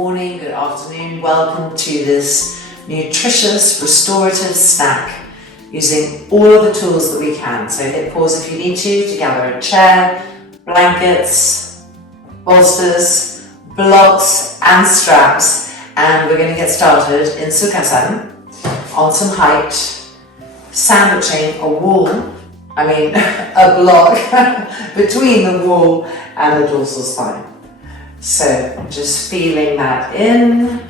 morning, good afternoon. Welcome to this nutritious, restorative snack using all of the tools that we can. So hit pause if you need to gather a chair, blankets, bolsters, blocks and straps. And we're going to get started in Sukhasana on some height, sandwiching a block between the wall and the dorsal spine. So just feeling that in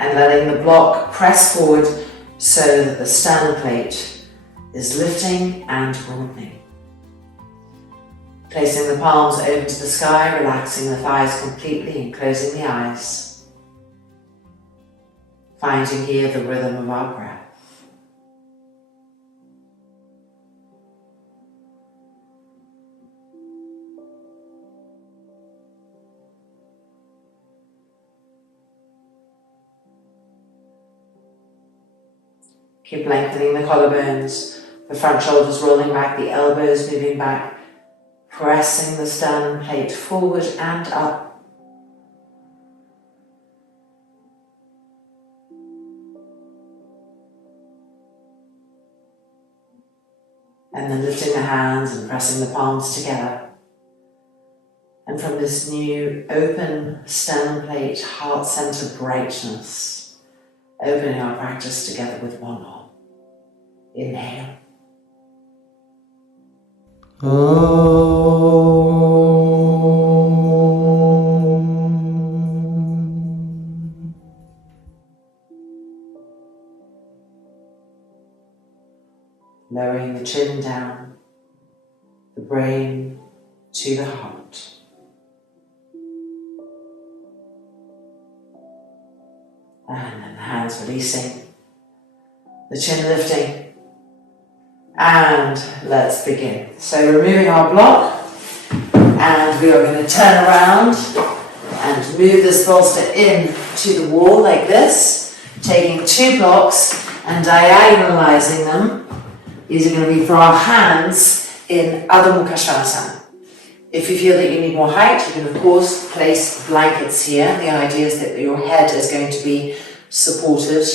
and letting the block press forward so that the sternum plate is lifting and broadening. Placing the palms open to the sky, relaxing the thighs completely and closing the eyes. Finding here the rhythm of our breath. Keep lengthening the collarbones, the front shoulders rolling back, the elbows moving back, pressing the sternum plate forward and up. And then lifting the hands and pressing the palms together. And from this new open sternum plate, heart center brightness, opening our practice together with one arm. Inhale. Lowering the chin down, the brain to the heart. And then the hands releasing, the chin lifting. And let's begin. So removing our block, and we are going to turn around and move this bolster in to the wall like this, taking two blocks and diagonalizing them. These are going to be for our hands in Adho Mukha Svanasana. If you feel that you need more height, you can of course place blankets here. The idea is that your head is going to be supported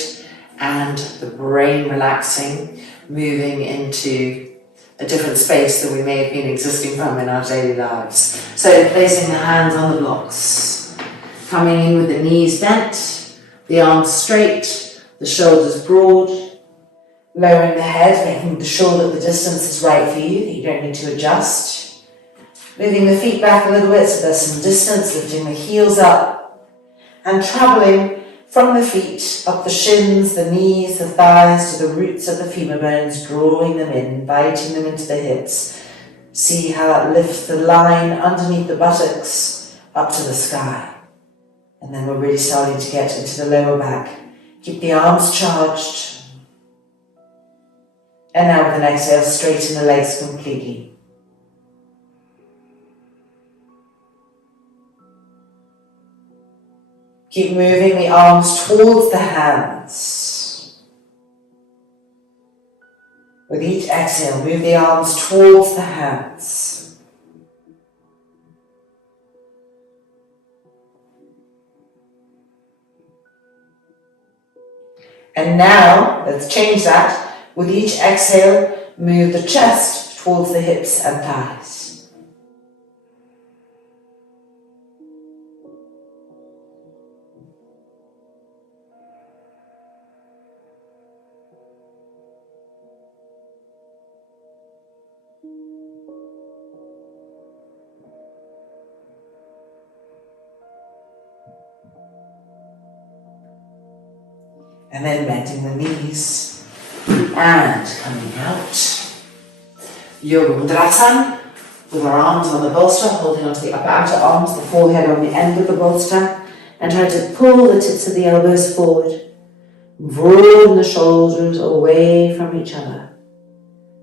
and the brain relaxing, moving into a different space than we may have been existing from in our daily lives. So placing the hands on the blocks, coming in with the knees bent, the arms straight, the shoulders broad, lowering the head, making sure that the distance is right for you, that you don't need to adjust. Moving the feet back a little bit so there's some distance, lifting the heels up and traveling from the feet, up the shins, the knees, the thighs, to the roots of the femur bones, drawing them in, inviting them into the hips. See how that lifts the line underneath the buttocks up to the sky. And then we're really starting to get into the lower back. Keep the arms charged. And now with an exhale, straighten the legs completely. Keep moving the arms towards the hands. With each exhale, move the arms towards the hands. And now, let's change that. With each exhale, move the chest towards the hips and thighs. And then bending the knees and coming out. Yoga Mudrasana with our arms on the bolster, holding onto the upper outer arms, the forehead on the end of the bolster, and try to pull the tips of the elbows forward. Broaden the shoulders away from each other.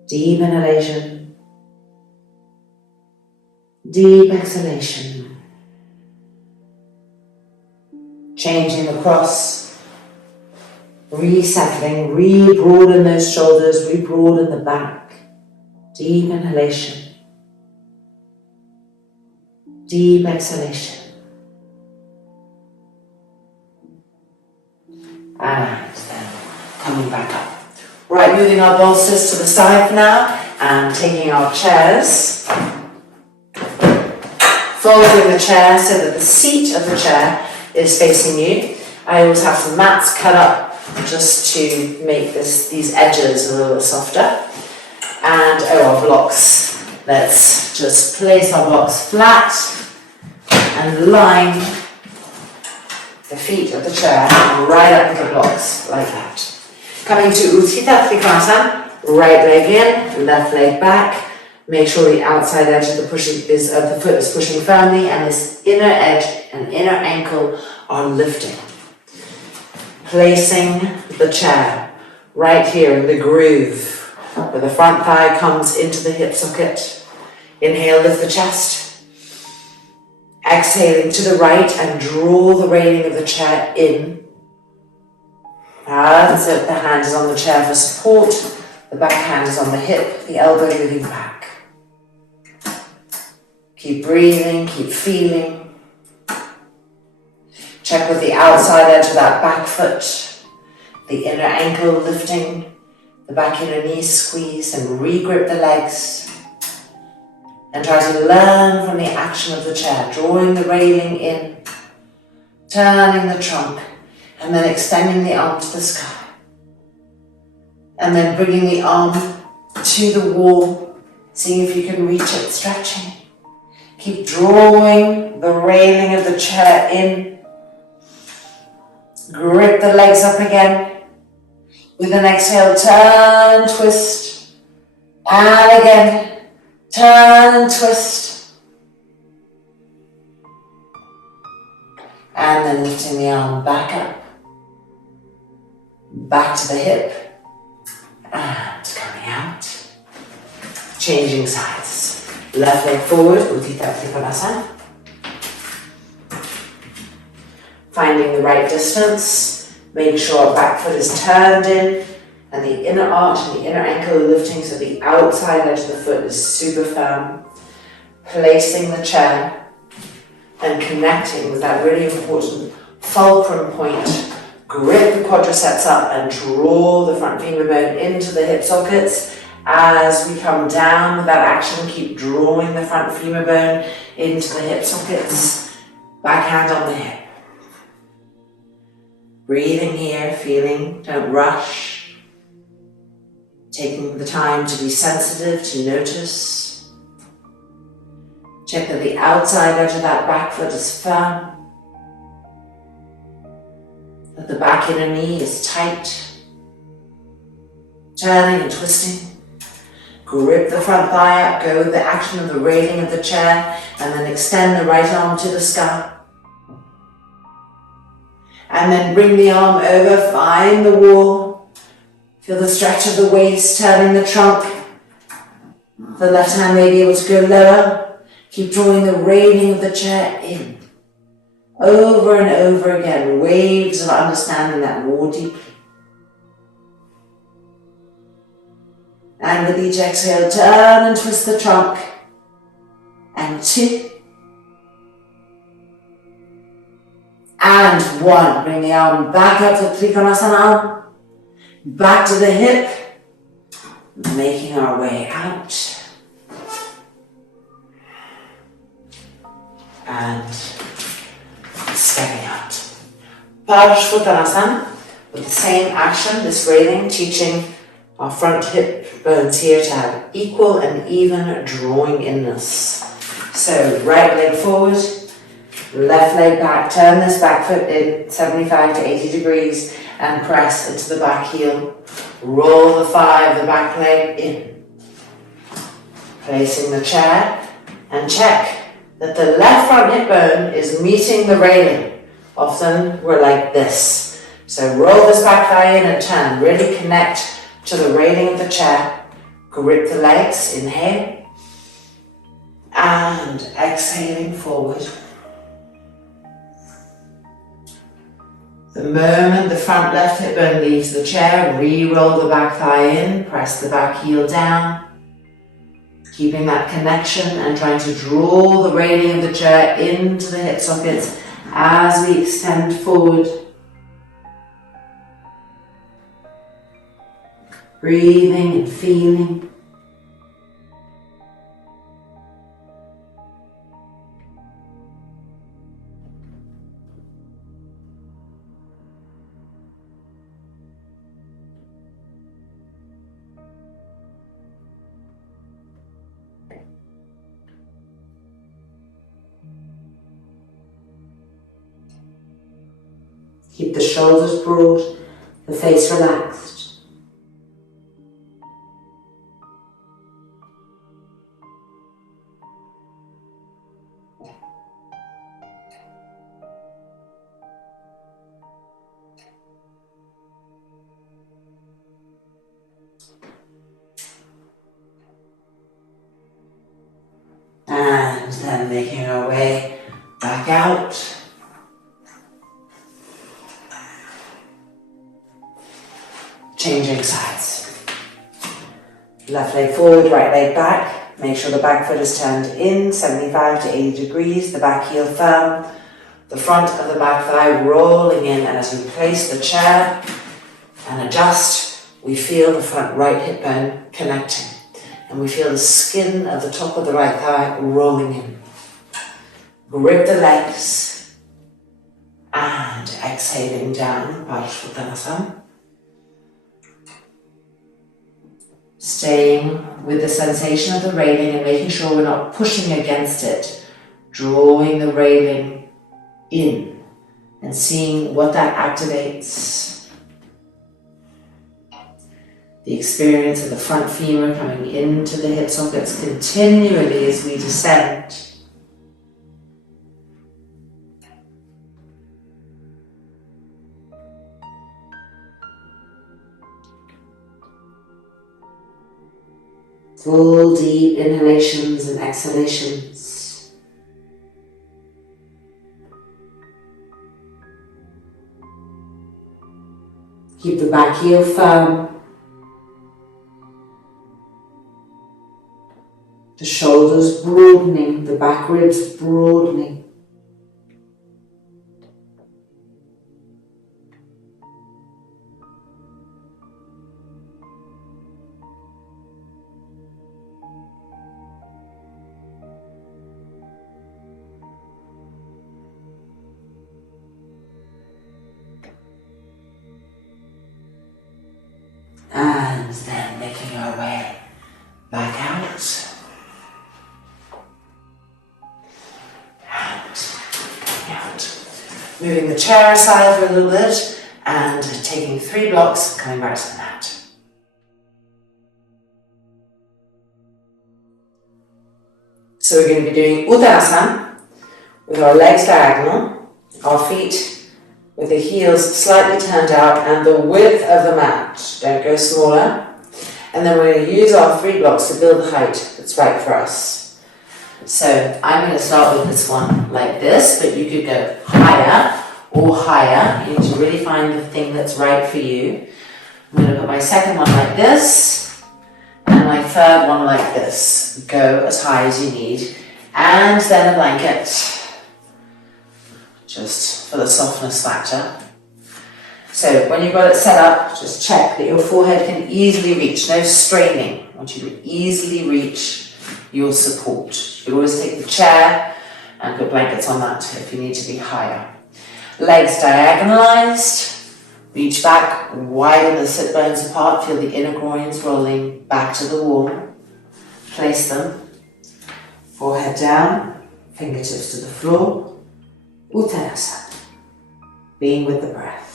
Deep inhalation. Deep exhalation. Changing across. Resettling, re-broaden those shoulders, re-broaden the back. Deep inhalation. Deep exhalation. And then coming back up. Right, moving our bolsters to the side now and taking our chairs, folding the chair so that the seat of the chair is facing you. I always have some mats cut up just to make these edges a little bit softer. And our blocks. Let's just place our blocks flat and line the feet of the chair right up with the blocks, like that. Coming to Utthita Trikonasana, right leg in, left leg back. Make sure the outside edge of the foot is pushing firmly and this inner edge and inner ankle are lifting. Placing the chair right here in the groove, where the front thigh comes into the hip socket. Inhale, lift the chest. Exhaling to the right and draw the railing of the chair in. That's it, the hand is on the chair for support. The back hand is on the hip, the elbow moving back. Keep breathing, keep feeling. Check with the outside edge of that back foot. The inner ankle lifting. The back inner knee squeeze and re-grip the legs. And try to learn from the action of the chair, drawing the railing in, turning the trunk, and then extending the arm to the sky. And then bringing the arm to the wall, seeing if you can reach it, stretching. Keep drawing the railing of the chair in. Grip the legs up again. With an exhale, turn, twist, and again. Turn and twist. And then lifting the arm back up. Back to the hip. And coming out. Changing sides. Left leg forward, Utthita Trikonasana. Finding the right distance. Making sure our back foot is turned in. And the inner arch and the inner ankle are lifting so the outside edge of the foot is super firm. Placing the chair and connecting with that really important fulcrum point. Grip the quadriceps up and draw the front femur bone into the hip sockets. As we come down with that action, keep drawing the front femur bone into the hip sockets. Back hand on the hip. Breathing here, feeling, don't rush. Taking the time to be sensitive, to notice. Check that the outside edge of that back foot is firm. That the back inner knee is tight. Turning and twisting. Grip the front thigh up, go with the action of the railing of the chair, and then extend the right arm to the sky. And then bring the arm over, find the wall. Feel the stretch of the waist, turning the trunk. The left hand may be able to go lower. Keep drawing the railing of the chair in. Over and over again, waves of understanding that more deeply. And with each exhale, turn and twist the trunk. And 2. And 1. Bring the arm back up to Trikonasana arm. Back to the hip, making our way out. And stepping out. Parshvottanasana, with the same action, this railing, teaching our front hip bones here to have equal and even drawing inness. So right leg forward, left leg back, turn this back foot in 75 to 80 degrees and press into the back heel. Roll the thigh of the back leg in. Placing the chair and check that the left front hip bone is meeting the railing. Often we're like this. So roll this back thigh in and turn. Really connect to the railing of the chair. Grip the legs, inhale. And exhaling forward. The moment the front left hip bone leaves the chair, re-roll the back thigh in, press the back heel down. Keeping that connection and trying to draw the railing of the chair into the hip sockets as we extend forward. breathing and feeling. Keep the shoulders broad, the face relaxed. And then making our way back out. Changing sides. Left leg forward, right leg back. Make sure the back foot is turned in 75 to 80 degrees, the back heel firm. The front of the back thigh rolling in, and as we place the chair and adjust, we feel the front right hip bone connecting. And we feel the skin of the top of the right thigh rolling in. Grip the legs and exhaling down, Parshvanasana. Staying with the sensation of the railing and making sure we're not pushing against it. Drawing the railing in and seeing what that activates. The experience of the front femur coming into the hip sockets continually as we descend. Full deep inhalations and exhalations. Keep the back heel firm. The shoulders broadening, the back ribs broadening. And then making our way back out. And out. Moving the chair aside for a little bit and taking 3 blocks, coming back to the mat. So we're going to be doing Uttanasana with our legs diagonal, our feet with the heels slightly turned out and the width of the mat. Don't go smaller. And then we're going to use our 3 blocks to build the height that's right for us. So I'm going to start with this one like this, but you could go higher or higher. You need to really find the thing that's right for you. I'm going to put my second one like this and my third one like this. Go as high as you need. And then a blanket, just for the softness factor. So when you've got it set up, just check that your forehead can easily reach, no straining. I want you to easily reach your support. You can always take the chair and put blankets on that if you need to be higher. Legs diagonalized, reach back, widen the sit bones apart, feel the inner groins rolling back to the wall. Place them, forehead down, fingertips to the floor. Uttanasana. Being with the breath.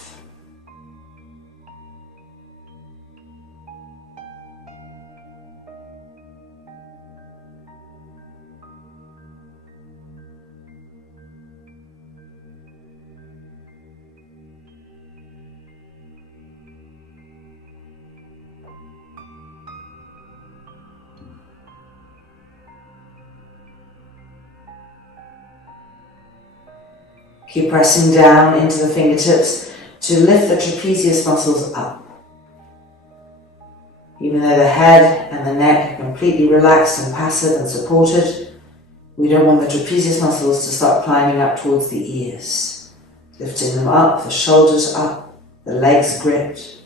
Keep pressing down into the fingertips to lift the trapezius muscles up. Even though the head and the neck are completely relaxed and passive and supported, we don't want the trapezius muscles to start climbing up towards the ears. Lifting them up, the shoulders up, the legs gripped.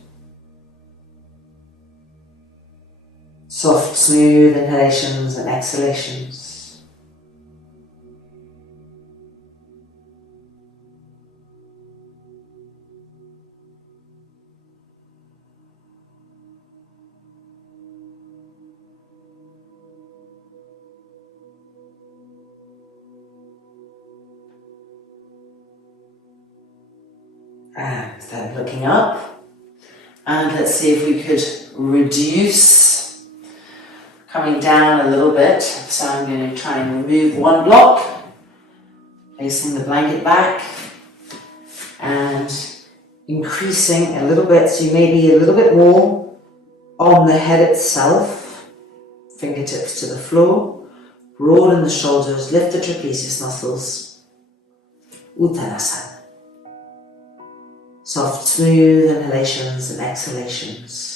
Soft, smooth inhalations and exhalations. And then looking up, and let's see if we could reduce, coming down a little bit. So I'm going to try and remove one block, placing the blanket back, and increasing a little bit, so you may be a little bit more on the head itself, fingertips to the floor, broaden the shoulders, lift the trapezius muscles, Uttanasana. Soft, smooth inhalations and exhalations.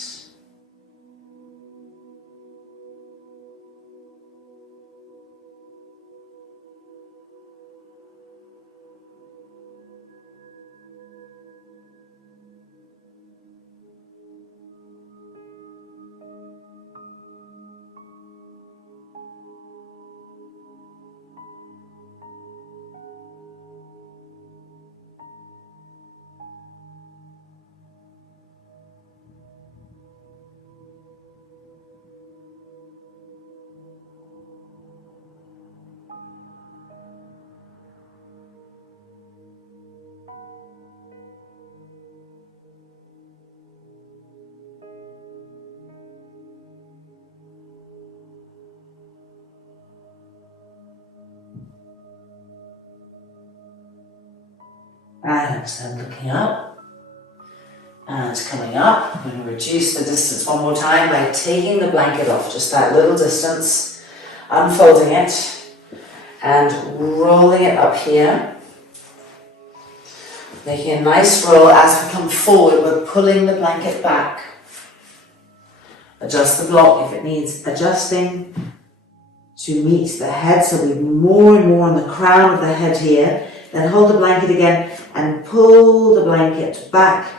And then looking up and coming up. I'm going to reduce the distance one more time by taking the blanket off, just that little distance, unfolding it and rolling it up here. Making a nice roll. As we come forward, we're pulling the blanket back. Adjust the block if it needs adjusting to meet the head, so we're more and more on the crown of the head here. Then hold the blanket again and pull the blanket back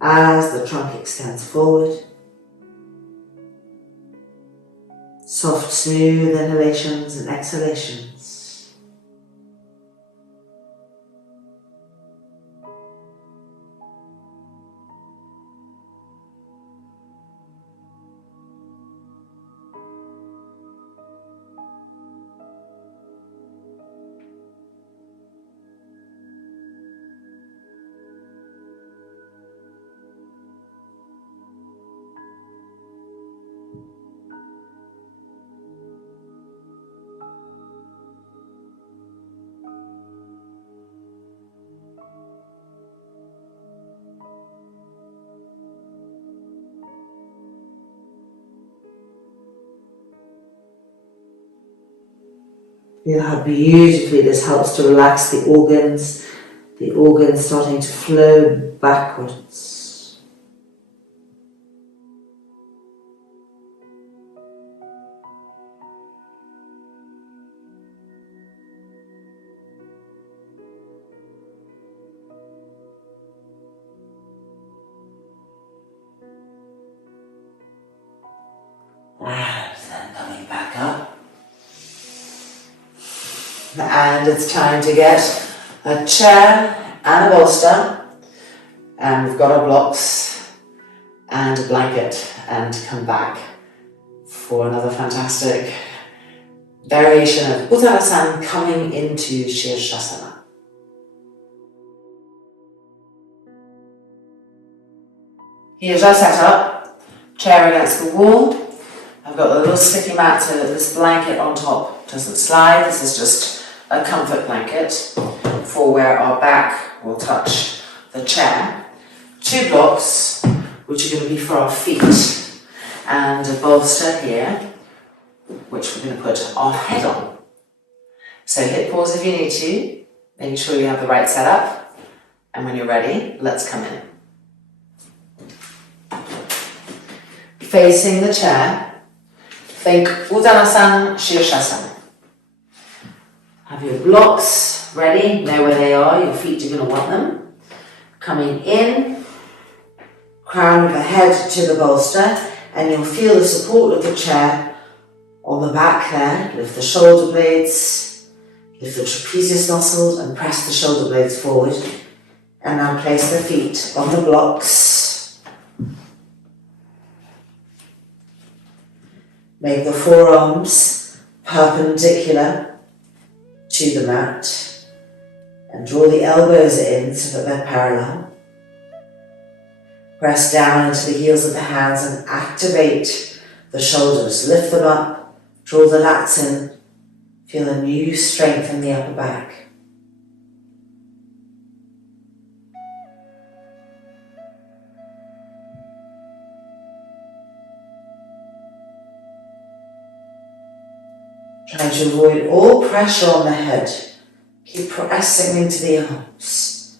as the trunk extends forward. Soft, smooth inhalations and exhalations. Feel how beautifully this helps to relax the organs starting to flow backwards. And then coming back up. And it's time to get a chair and a bolster, and we've got our blocks and a blanket, and come back for another fantastic variation of Uttanasana coming into Shirshasana. Here's our setup, chair against the wall. I've got a little sticky mat so that this blanket on top doesn't slide. This is just a comfort blanket for where our back will touch the chair. 2 blocks, which are going to be for our feet, and a bolster here, which we're going to put our head on. So hit pause if you need to, making sure you have the right setup, and when you're ready, let's come in. Facing the chair, think Uttanasana, Shirshasana. Have your blocks ready, know where they are, your feet are going to want them. Coming in, crown of the head to the bolster, and you'll feel the support of the chair on the back there. Lift the shoulder blades, lift the trapezius muscles and press the shoulder blades forward. And now place the feet on the blocks. Make the forearms perpendicular to the mat and draw the elbows in so that they're parallel. Press down into the heels of the hands and activate the shoulders. Lift them up, draw the lats in, feel a new strength in the upper back. Trying to avoid all pressure on the head. Keep pressing into the arms.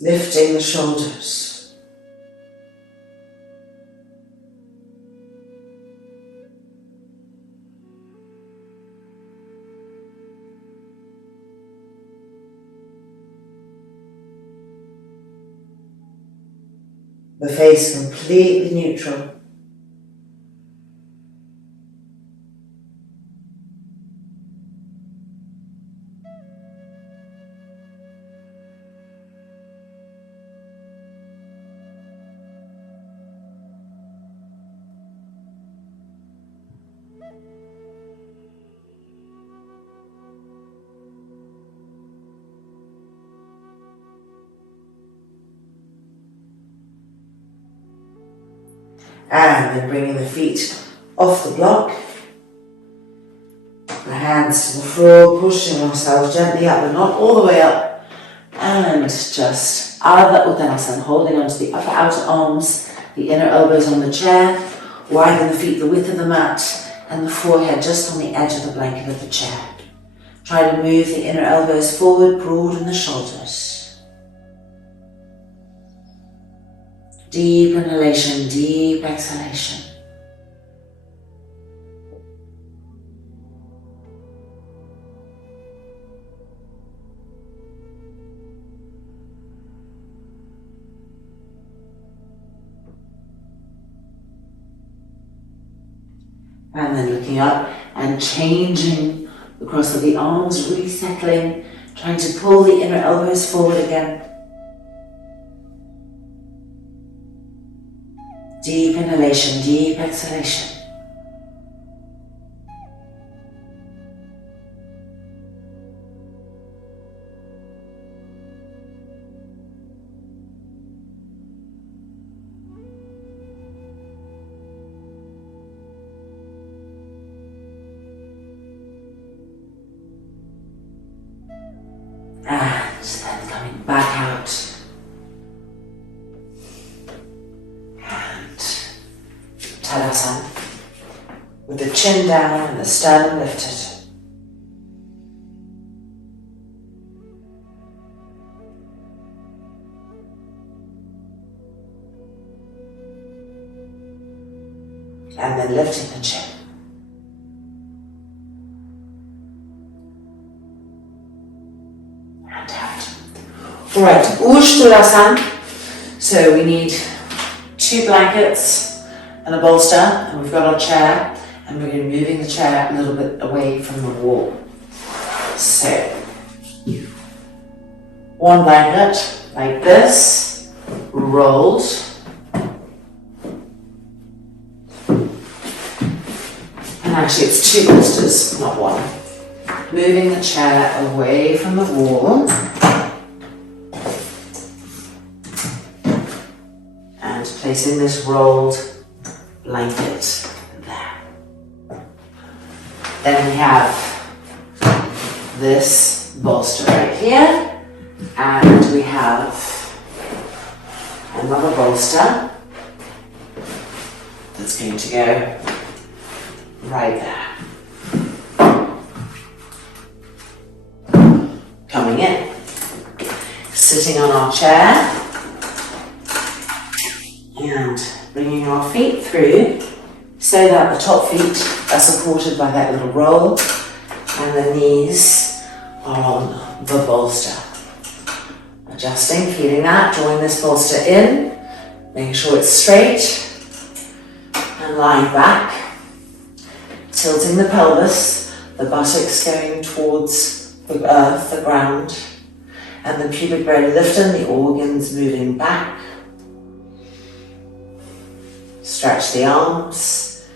Lifting the shoulders. The face completely neutral. And then bringing the feet off the block, the hands to the floor, pushing ourselves gently up but not all the way up. And just Ardha Uttanasana, holding onto the upper outer arms, the inner elbows on the chair, widen the feet the width of the mat and the forehead just on the edge of the blanket of the chair. Try to move the inner elbows forward, broaden the shoulders. Deep inhalation, deep exhalation. And then looking up and changing the cross of the arms, resettling, trying to pull the inner elbows forward again. Deep inhalation, deep exhalation. And then coming back out. Tadasana, with the chin down and the sternum lifted. And then lifting the chin. And out. Alright, Ushtulasana. So we need 2 blankets and a bolster, and we've got our chair, and we're going to be moving the chair a little bit away from the wall. So, 1 blanket like this, rolled, and actually it's 2 bolsters, not 1. Moving the chair away from the wall, and placing this rolled blanket there. Then we have this bolster right here, and we have another bolster that's going to go right there. Coming in, sitting on our chair, and bringing our feet through so that the top feet are supported by that little roll and the knees are on the bolster. Adjusting, feeling that, drawing this bolster in, making sure it's straight, And lying back, tilting the pelvis, the buttocks going towards the earth, the ground, and the pubic bone lifting, the organs moving back. Stretch the arms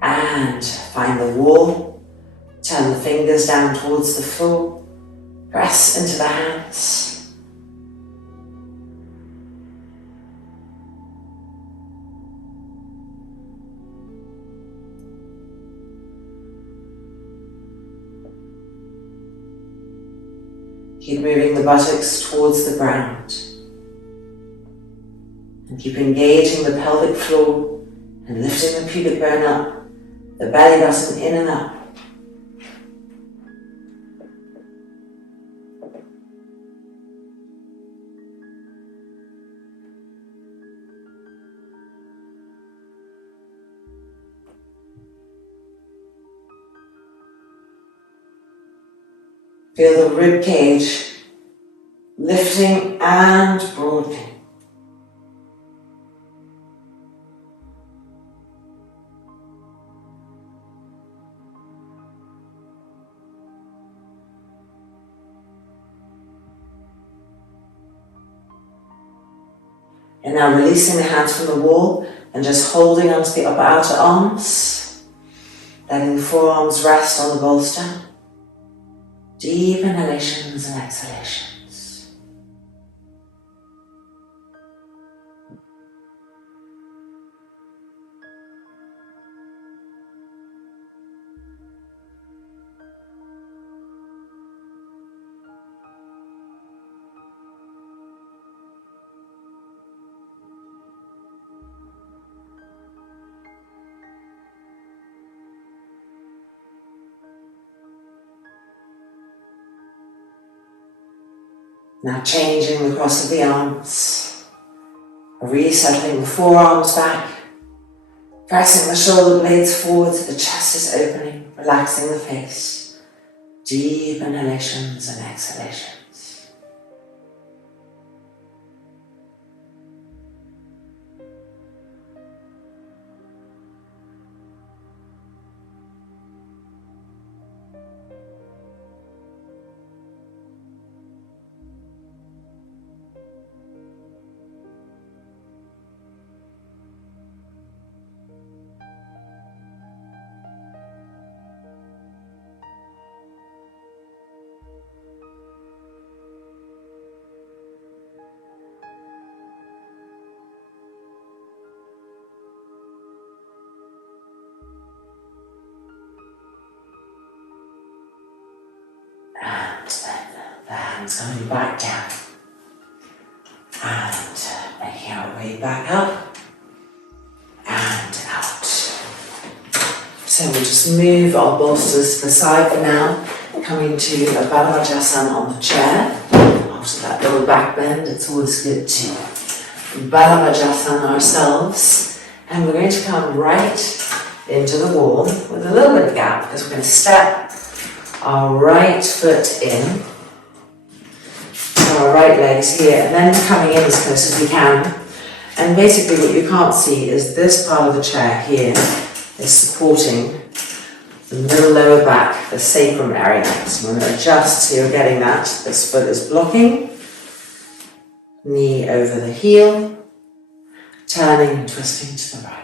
and find the wall. Turn the fingers down towards the floor. Press into the hands. Keep moving the buttocks towards the ground. And keep engaging the pelvic floor and lifting the pubic bone up, the belly button in and up. Feel the rib cage lifting and broadening. And now releasing the hands from the wall and just holding onto the upper outer arms, letting the forearms rest on the bolster. Deep inhalations and exhalations. Now changing the cross of the arms, resettling the forearms back, pressing the shoulder blades forward, the chest is opening, relaxing the face. Deep inhalations and exhalations. And then the hands coming back down and making our way back up and out. So we'll just move our bolsters to the side for now, coming to a Balamajasana on the chair. After that little back bend, it's always good to Balamajasana ourselves. And we're going to come right into the wall with a little bit of gap because we're going to step our right foot in, so our right leg's here, and then coming in as close as we can. And basically what you can't see is this part of the chair here is supporting the middle lower back, the sacrum area. So I'm going to adjust so you're getting that. This foot is blocking, knee over the heel, turning and twisting to the right.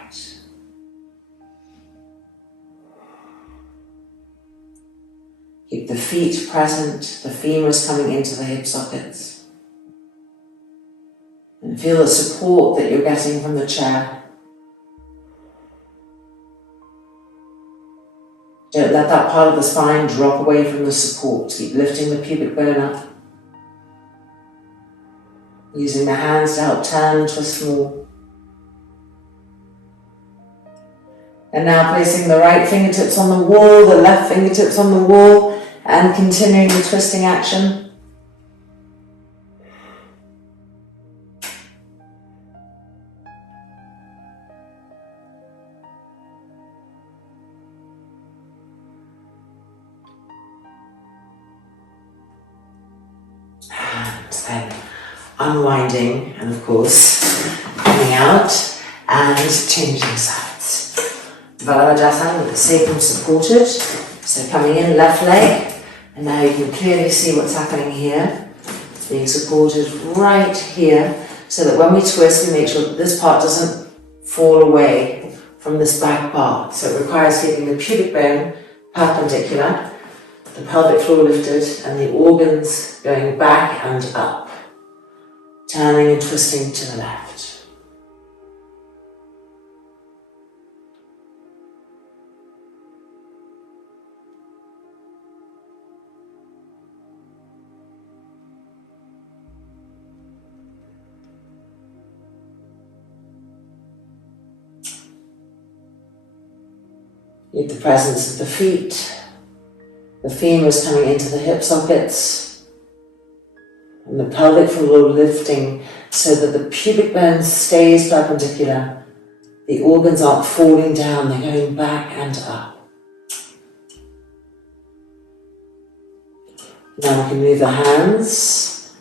Keep the feet present, the femurs coming into the hip sockets. And feel the support that you're getting from the chair. Don't let that part of the spine drop away from the support. Keep lifting the pubic bone up. Using the hands to help turn and twist more. And now placing the right fingertips on the wall, the left fingertips on the wall, and continuing the twisting action. And then unwinding, and of course, coming out and changing sides. Valabhadasana with the sacrum supported. So coming in, left leg, and now you can clearly see what's happening here. It's being supported right here, so that when we twist, we make sure that this part doesn't fall away from this back part. So it requires keeping the pubic bone perpendicular, the pelvic floor lifted, and the organs going back and up, turning and twisting to the left. With the presence of the feet, the femurs coming into the hip sockets, and the pelvic floor lifting so that the pubic bone stays perpendicular. The organs aren't falling down, they're going back and up. Now we can move the hands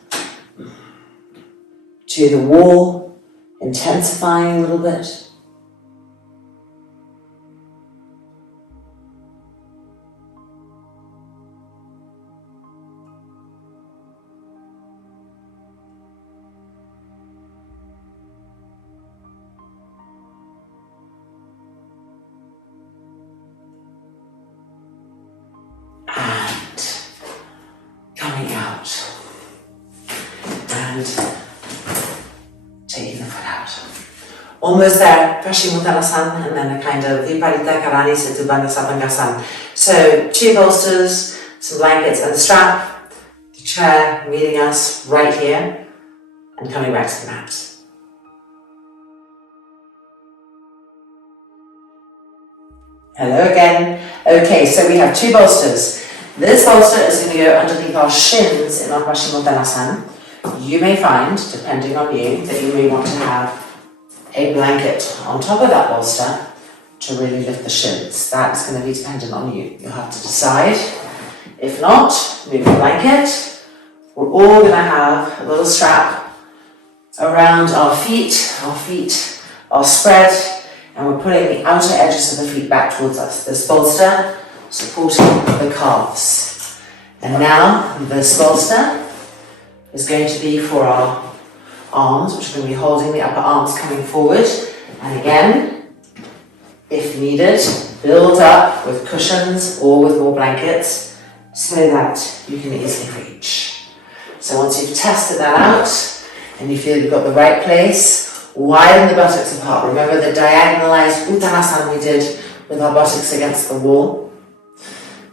to the wall, intensifying a little bit. Coming out and taking the foot out. Almost there, Paschimottanasana, and then a kind of Viparita Karani Setubandha Sabangasana. So 2 bolsters, some blankets and the strap, the chair meeting us right here, and coming back to the mat. Hello again. Okay, so we have 2 bolsters. This bolster is going to go underneath our shins in our Paschimottanasana. You may find, depending on you, that you may want to have a blanket on top of that bolster to really lift the shins. That's going to be dependent on you. You'll have to decide. If not, move the blanket. We're all going to have a little strap around our feet. Our feet are spread, and we're pulling the outer edges of the feet back towards us. This bolster supporting the calves. And now this bolster is going to be for our arms, which are going to be holding the upper arms coming forward. And again, if needed, build up with cushions or with more blankets so that you can easily reach. So once you've tested that out and you feel you've got the right place, widen the buttocks apart. Remember the diagonalized Uttanasana we did with our buttocks against the wall.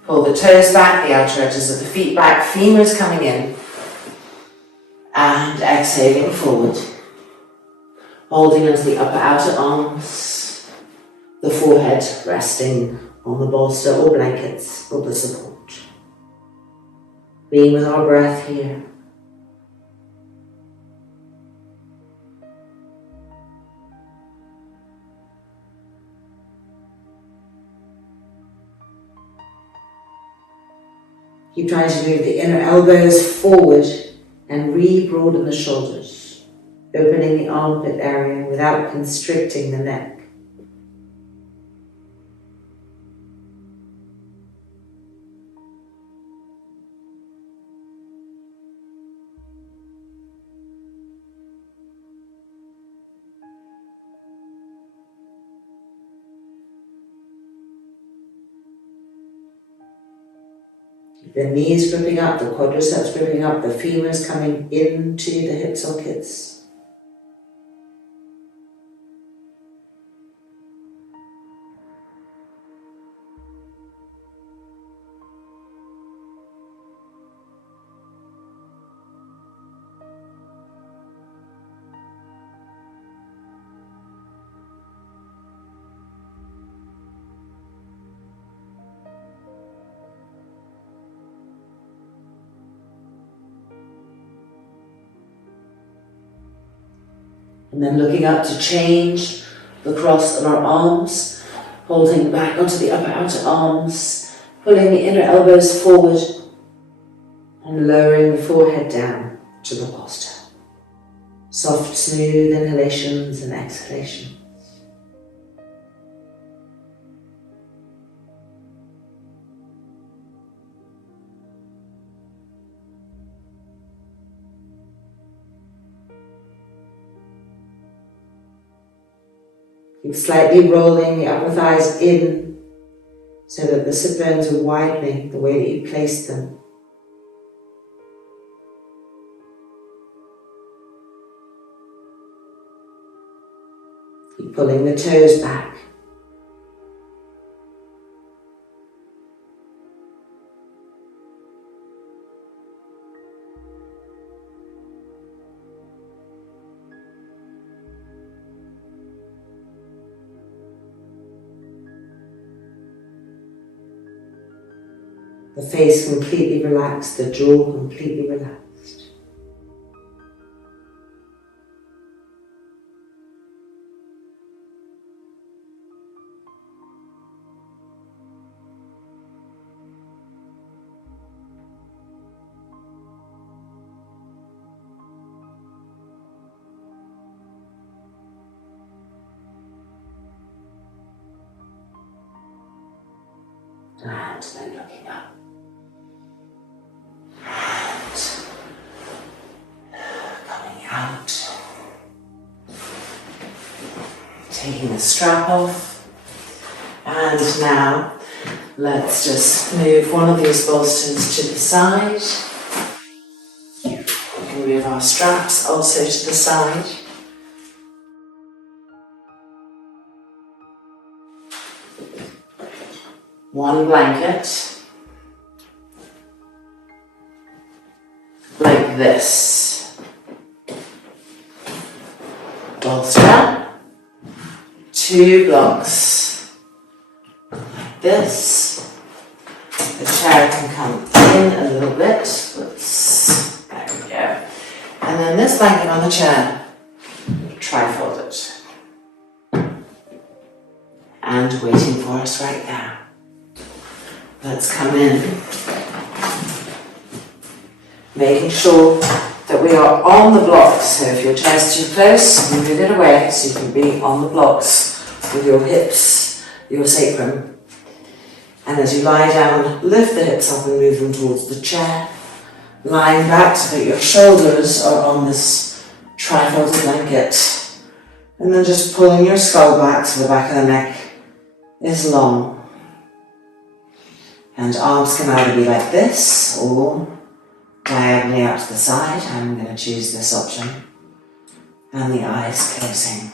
Pull the toes back, the outer edges of the feet back, femurs coming in, and exhaling forward. Holding onto the upper outer arms, the forehead resting on the bolster or blankets for the support. Being with our breath here. Keep trying to move the inner elbows forward and re-broaden the shoulders, opening the armpit area without constricting the neck. The knees gripping up, the quadriceps gripping up, the femurs coming into the hip sockets. And then looking up to change the cross of our arms, holding back onto the upper outer arms, pulling the inner elbows forward and lowering the forehead down to the posture. Soft, smooth inhalations and exhalations. Keep slightly rolling the upper thighs in so that the sit bones are widening the way that you placed them. Keep pulling the toes back. The face completely relaxed, the jaw completely relaxed. And then looking up. Coming out. Taking the strap off. And now let's just move one of these bolsters to the side. We can move our straps also to the side. One blanket, like this. Bolster, two blocks, like this. The chair can come in a little bit. Oops. There we go. And then this blanket on the chair, tri-folded. And waiting for us right now. Let's come in, making sure that we are on the blocks. So if your chair's too close, move it away so you can be on the blocks with your hips, your sacrum. And as you lie down, lift the hips up and move them towards the chair. Lying back so that your shoulders are on this tri-folded blanket. And then just pulling your skull back so the back of the neck is long. And arms can either be like this or diagonally out to the side. I'm going to choose this option. And the eyes closing.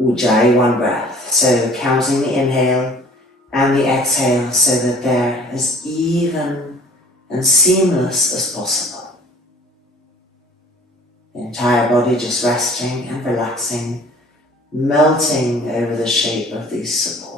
Ujjayi, one breath. So counting the inhale and the exhale so that they're as even and seamless as possible. The entire body just resting and relaxing, melting over the shape of these supports.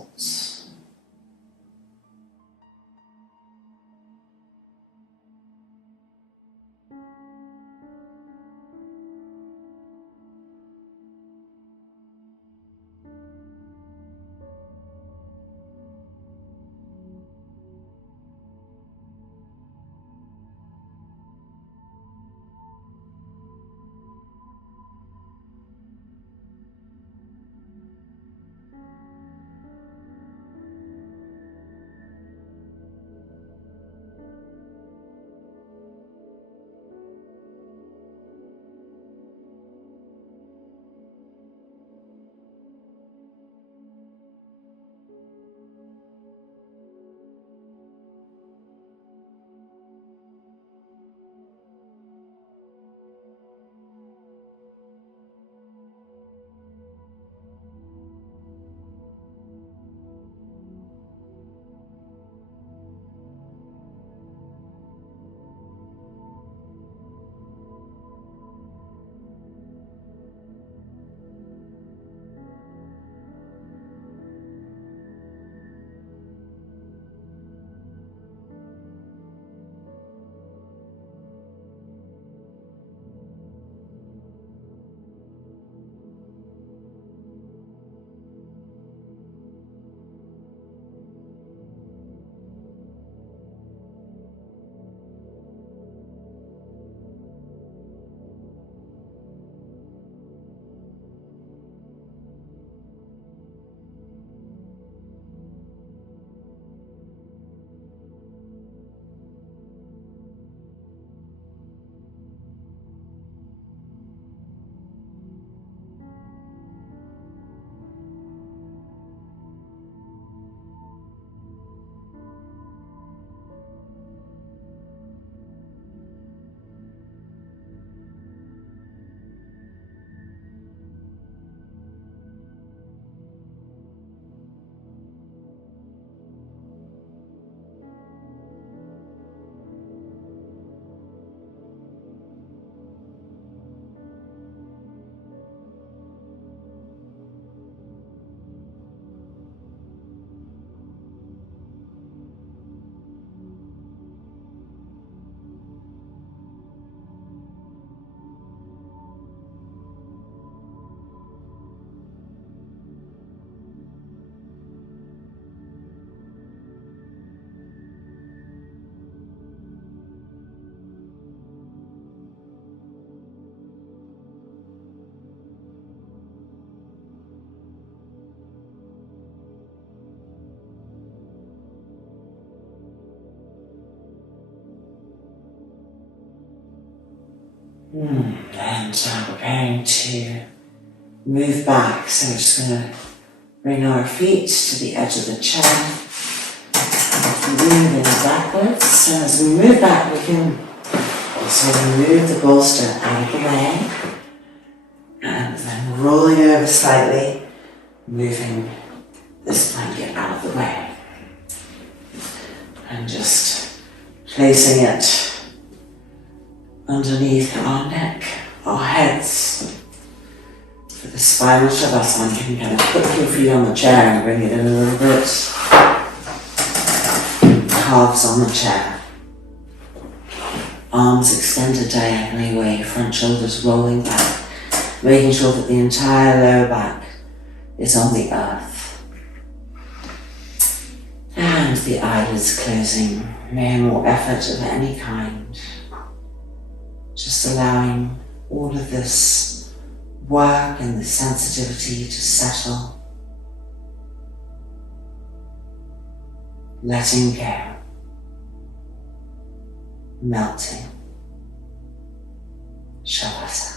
And we're going to move back. So we're just going to bring our feet to the edge of the chair. Moving backwards. So as we move back, we can also move the bolster out of the way. And then rolling over slightly, moving this blanket out of the way. And just placing it underneath our neck, our heads. For the spinal shavasana, you can kind of put your feet on the chair and bring it in a little bit. Calves on the chair. Arms extended diagonally away, front shoulders rolling back, making sure that the entire lower back is on the earth. And the eyelids closing, no more effort of any kind. Just allowing all of this work and the sensitivity to settle. Letting go. Melting. Shavasana.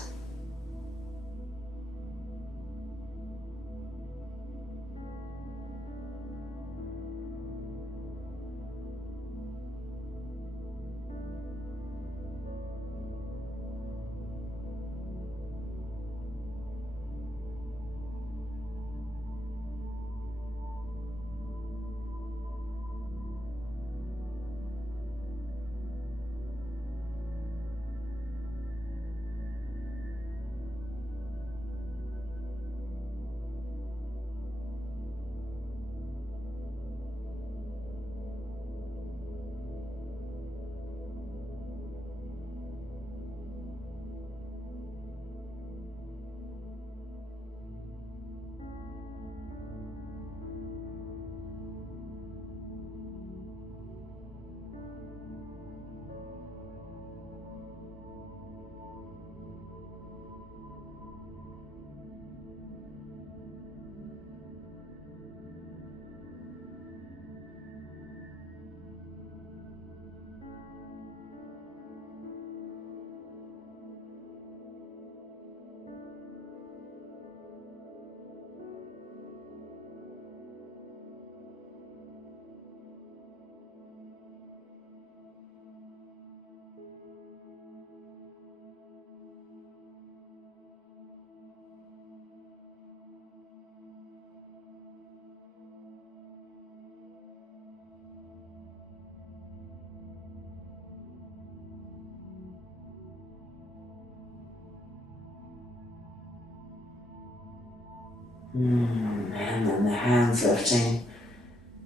And then the hands lifting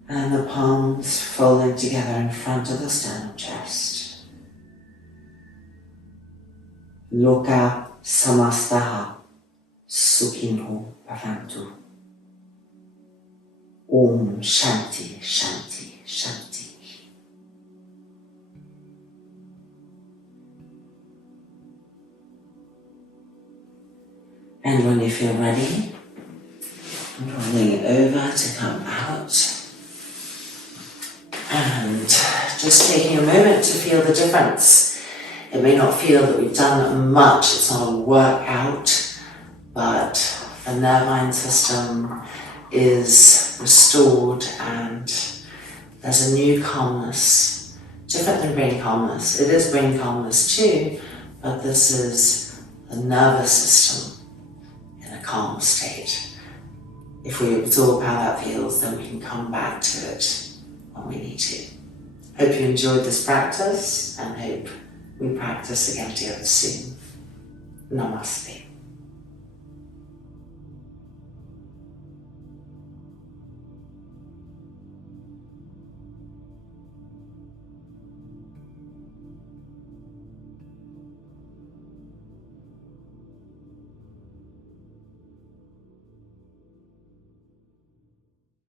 and the palms folding together in front of the sternum chest. Loka samastaha sukhinho bhavantu. Om Shanti Shanti Shanti. And when you feel ready, rolling over to come out. And just taking a moment to feel the difference. It may not feel that we've done much, it's not a workout, but the nervine system is restored and there's a new calmness, different than brain calmness. It is brain calmness too, but this is the nervous system in a calm state. If we absorb how that feels, then we can come back to it when we need to. Hope you enjoyed this practice and hope we practice again together soon. Namaste.